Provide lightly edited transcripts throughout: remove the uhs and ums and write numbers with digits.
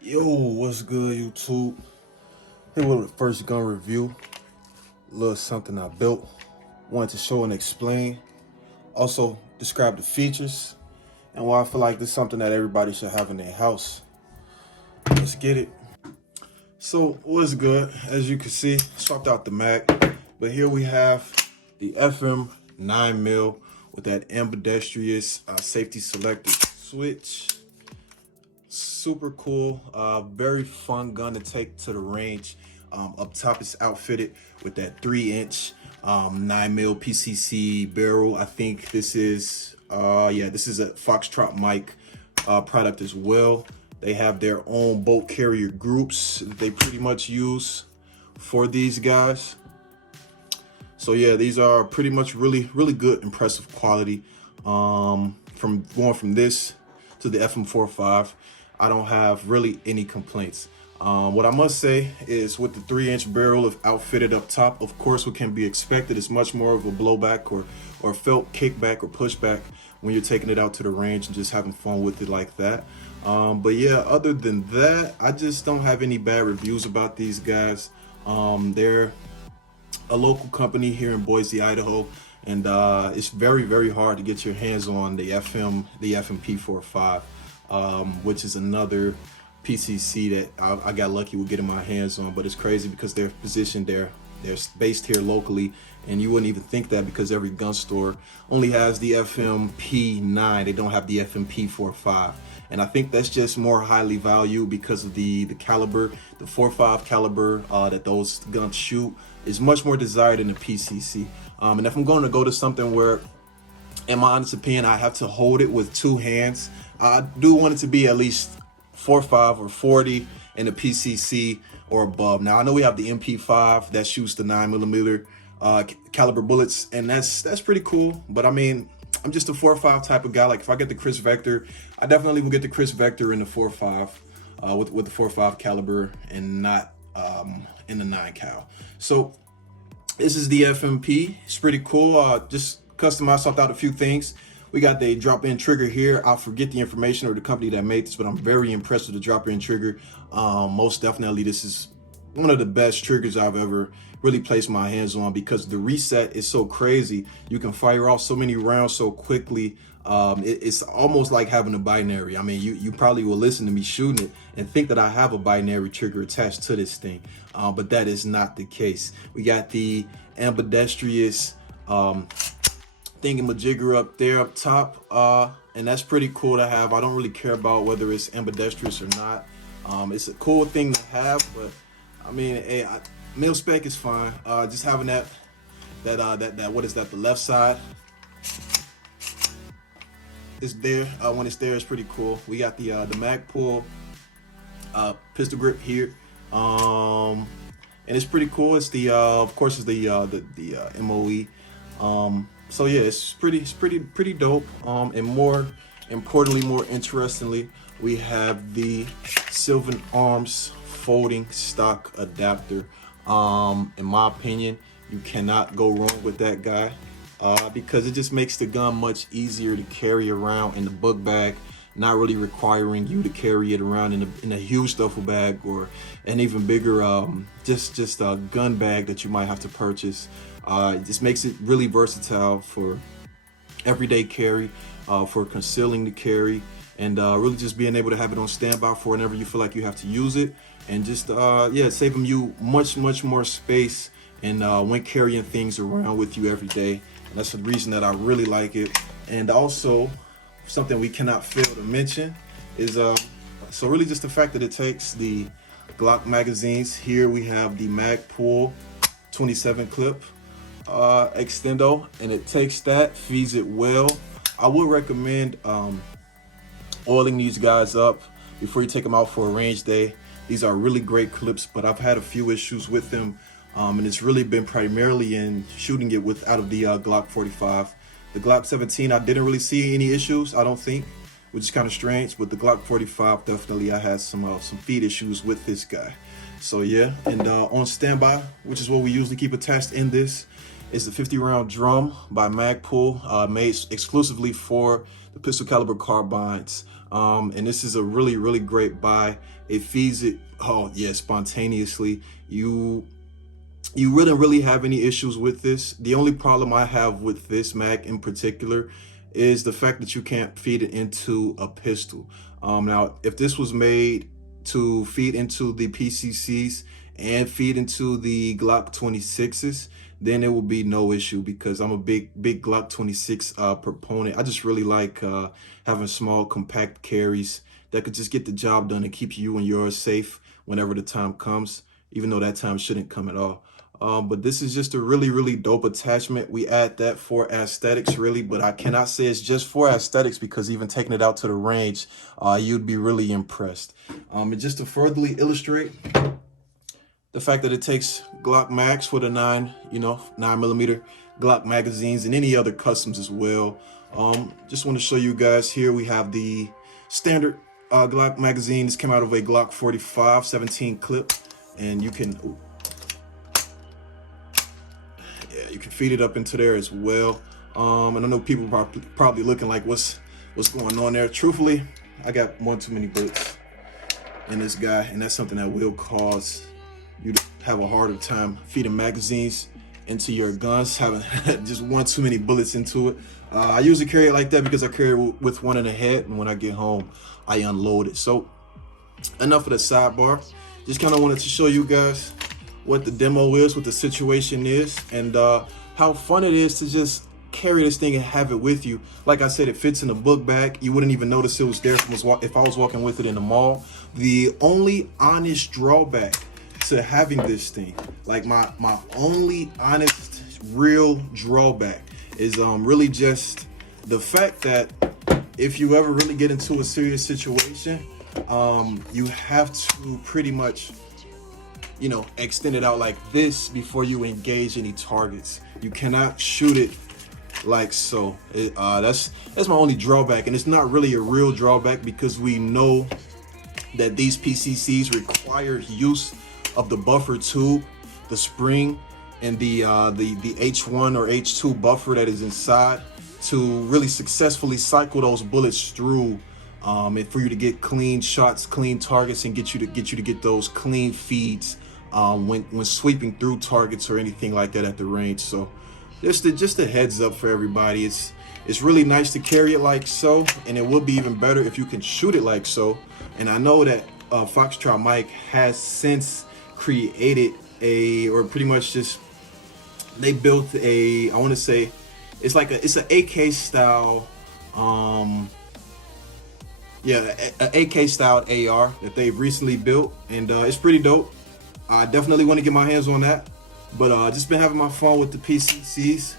Yo, what's good, YouTube? Here with the first gun review. A little something I built. Wanted to show and explain. Also, describe the features and why I feel like this is something that everybody should have in their house. Let's get it. So, what's good? As you can see, swapped out the Mag, but here we have the FM 9mm with that ambidextrous safety selected switch. Super cool, very fun gun to take to the range. Up top it's outfitted with that 3-inch 9mm PCC barrel. I think this is this is a Foxtrot mic product as well. They have their own bolt carrier groups that they pretty much use for these guys. So yeah, these are pretty much really good, impressive quality. From going from this to the FM45, I don't have really any complaints. What I must say is with the 3-inch barrel if outfitted up top, of course what can be expected is much more of a blowback or felt kickback or pushback when you're taking it out to the range and just having fun with it like that. But yeah, other than that, I just don't have any bad reviews about these guys. They're a local company here in Boise, Idaho, and it's very hard to get your hands on the FMP 45, which is another PCC that I got lucky with getting my hands on. But it's crazy because they're positioned there. They're based here locally, and you wouldn't even think that because every gun store only has the FMP 9. They don't have the FMP 45. And I think that's just more highly valued because of the caliber, the 45 caliber that those guns shoot is much more desired in the PCC. And if I'm going to go to something where, in my honest opinion, I have to hold it with two hands, I do want it to be at least 45 or 40 in the PCC or above. Now I know we have the MP5 that shoots the 9mm caliber bullets, and that's pretty cool. But I mean, I'm just a 4.5 type of guy. Like if I get the Chris Vector, I definitely will get the Chris Vector in the 4.5 with the 4.5 caliber and not in the 9 cal. So this is the FMP. It's pretty cool. Just customized, swapped out a few things. We got the drop-in trigger here. I forget the information or the company that made this, but I'm very impressed with the drop-in trigger. Most definitely, this is one of the best triggers I've ever really placed my hands on because the reset is so crazy. You can fire off so many rounds so quickly. It's almost like having a binary. I mean, you probably will listen to me shooting it and think that I have a binary trigger attached to this thing, but that is not the case. We got the ambidextrous thingamajigger up there up top, and that's pretty cool to have. I don't really care about whether it's ambidextrous or not. It's a cool thing to have, but I mean, hey, mil spec is fine. Just having that what is that, the left side is there. When it's there, it's pretty cool. We got the Magpul pistol grip here, and it's pretty cool. It's the of course it's the MOE. So yeah, it's pretty dope. And more importantly, more interestingly, we have the Sylvan Arms folding stock adapter. In my opinion, you cannot go wrong with that guy because it just makes the gun much easier to carry around in the book bag, not really requiring you to carry it around in a huge duffel bag or an even bigger just a gun bag that you might have to purchase. It just makes it really versatile for everyday carry, for concealing the carry, and really just being able to have it on standby for whenever you feel like you have to use it, and just saving you much more space and when carrying things around with you every day. And that's the reason that I really like it. And also something we cannot fail to mention is so really just the fact that it takes the Glock magazines. Here we have the Magpul 27 clip extendo, and it takes that, feeds it well. I would recommend oiling these guys up before you take them out for a range day. These are really great clips, but I've had a few issues with them, and it's really been primarily in shooting it out of the Glock 45. The Glock 17, I didn't really see any issues, I don't think, which is kind of strange. But the Glock 45, definitely I had some feed issues with this guy. So yeah, and on standby, which is what we usually keep attached in this, It's the 50 round drum by Magpul, made exclusively for the pistol caliber carbines. And this is a really great buy. It feeds it, oh yeah, spontaneously. You wouldn't really have any issues with this. The only problem I have with this mag in particular is the fact that you can't feed it into a pistol. Now, if this was made to feed into the PCCs and feed into the Glock 26s, then it will be no issue, because I'm a big Glock 26 proponent. I just really like having small, compact carries that could just get the job done and keep you and yours safe whenever the time comes, even though that time shouldn't come at all. But this is just a really dope attachment. We add that for aesthetics, really, but I cannot say it's just for aesthetics, because even taking it out to the range, you'd be really impressed. And just to further illustrate the fact that it takes Glock mags for the 9mm Glock magazines and any other customs as well. Just want to show you guys here, we have the standard Glock magazine. This came out of a Glock 45 17 clip, and you can feed it up into there as well. And I know people probably looking like, what's going on there? Truthfully, I got one too many bullets in this guy, and that's something that will cause you to have a harder time feeding magazines into your guns, having just one too many bullets into it. I usually carry it like that because I carry it with one in the head, and when I get home, I unload it. So enough of the sidebar. Just kind of wanted to show you guys what the demo is, what the situation is, and how fun it is to just carry this thing and have it with you. Like I said, it fits in a book bag. You wouldn't even notice it was there if I was walking with it in the mall. The only honest drawback to having this thing, like my only honest real drawback, is really just the fact that if you ever really get into a serious situation, you have to pretty much, you know, extend it out like this before you engage any targets. You cannot shoot it like so. That's my only drawback, and it's not really a real drawback, because we know that these PCCs require use of the buffer tube, the spring, and the H1 or H2 buffer that is inside to really successfully cycle those bullets through, and for you to get clean shots, clean targets, and get you to get those clean feeds when sweeping through targets or anything like that at the range. So just a heads up for everybody. It's really nice to carry it like so, and it will be even better if you can shoot it like so. And I know that Foxtrot Mike has since created or pretty much just, they built I want to say it's an AK style, an AK style AR that they've recently built, and it's pretty dope. I definitely want to get my hands on that, but just been having my fun with the PCCs.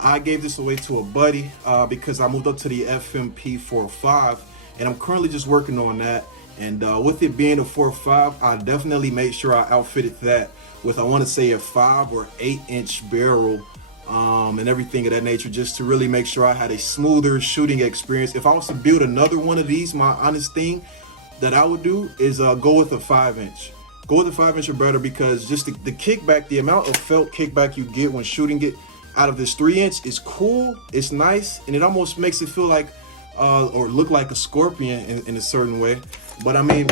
I gave this away to a buddy because I moved up to the FMP 4.5, and I'm currently just working on that. And with it being a 4.5, I definitely made sure I outfitted that with, I want to say, a 5 or 8 inch barrel, and everything of that nature, just to really make sure I had a smoother shooting experience. If I was to build another one of these, my honest thing that I would do is go with a 5 inch. Go with a 5 inch or better, because just the kickback, the amount of felt kickback you get when shooting it out of this 3 inch is cool, it's nice, and it almost makes it feel like or look like a scorpion in a certain way. But I mean,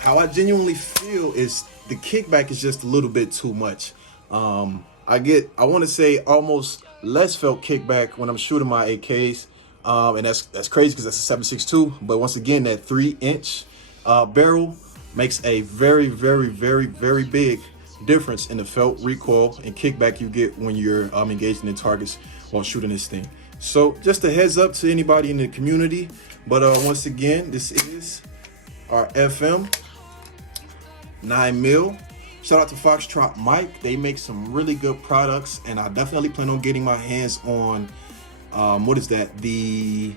how I genuinely feel is the kickback is just a little bit too much. I want to say almost less felt kickback when I'm shooting my AKs, and that's crazy because that's a 7.62. But once again, that 3 inch barrel makes a very big difference in the felt recoil and kickback you get when you're engaging in targets while shooting this thing. So just a heads up to anybody in the community. But once again, this is our FM 9mm. Shout out to Foxtrot Mike. They make some really good products, and I definitely plan on getting my hands on what is that? The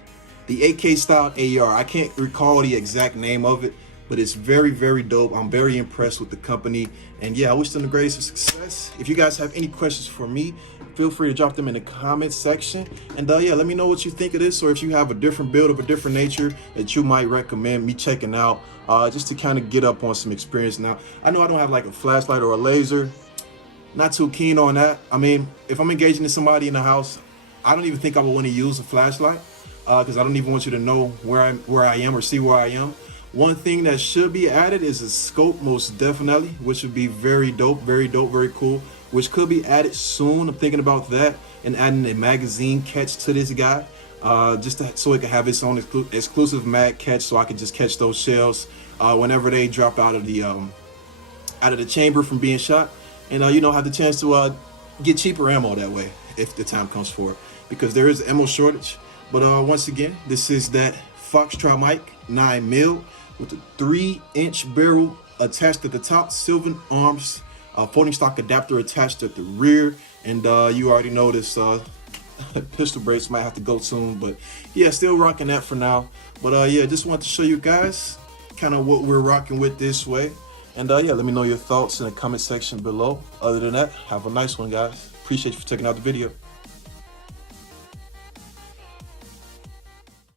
AK style AR. I can't recall the exact name of it, but it's very dope. I'm very impressed with the company, and yeah, I wish them the greatest of success. If you guys have any questions for me, feel free to drop them in the comments section, and yeah, let me know what you think of this, or if you have a different build of a different nature that you might recommend me checking out, just to kind of get up on some experience. Now, I know I don't have like a flashlight or a laser, Not too keen on that. I mean, if I'm engaging in somebody in the house, I don't even think I would want to use a flashlight because I don't even want you to know where I am or see where I am. One thing that should be added is a scope, most definitely, which would be very dope, very cool, which could be added soon. I'm thinking about that and adding a magazine catch to this guy, so it can have its own exclusive mag catch, so I can just catch those shells whenever they drop out of the chamber from being shot, and have the chance to get cheaper ammo that way if the time comes for it, because there is ammo shortage. But once again, this is that Foxtrot Mike 9mm with a 3-inch barrel attached at the top, Sylvan Arms folding stock adapter attached at the rear, and you already know this pistol brace might have to go soon, but yeah, still rocking that for now. But yeah, just wanted to show you guys kind of what we're rocking with this way. And yeah, let me know your thoughts in the comment section below. Other than that, have a nice one, guys. Appreciate you for checking out the video.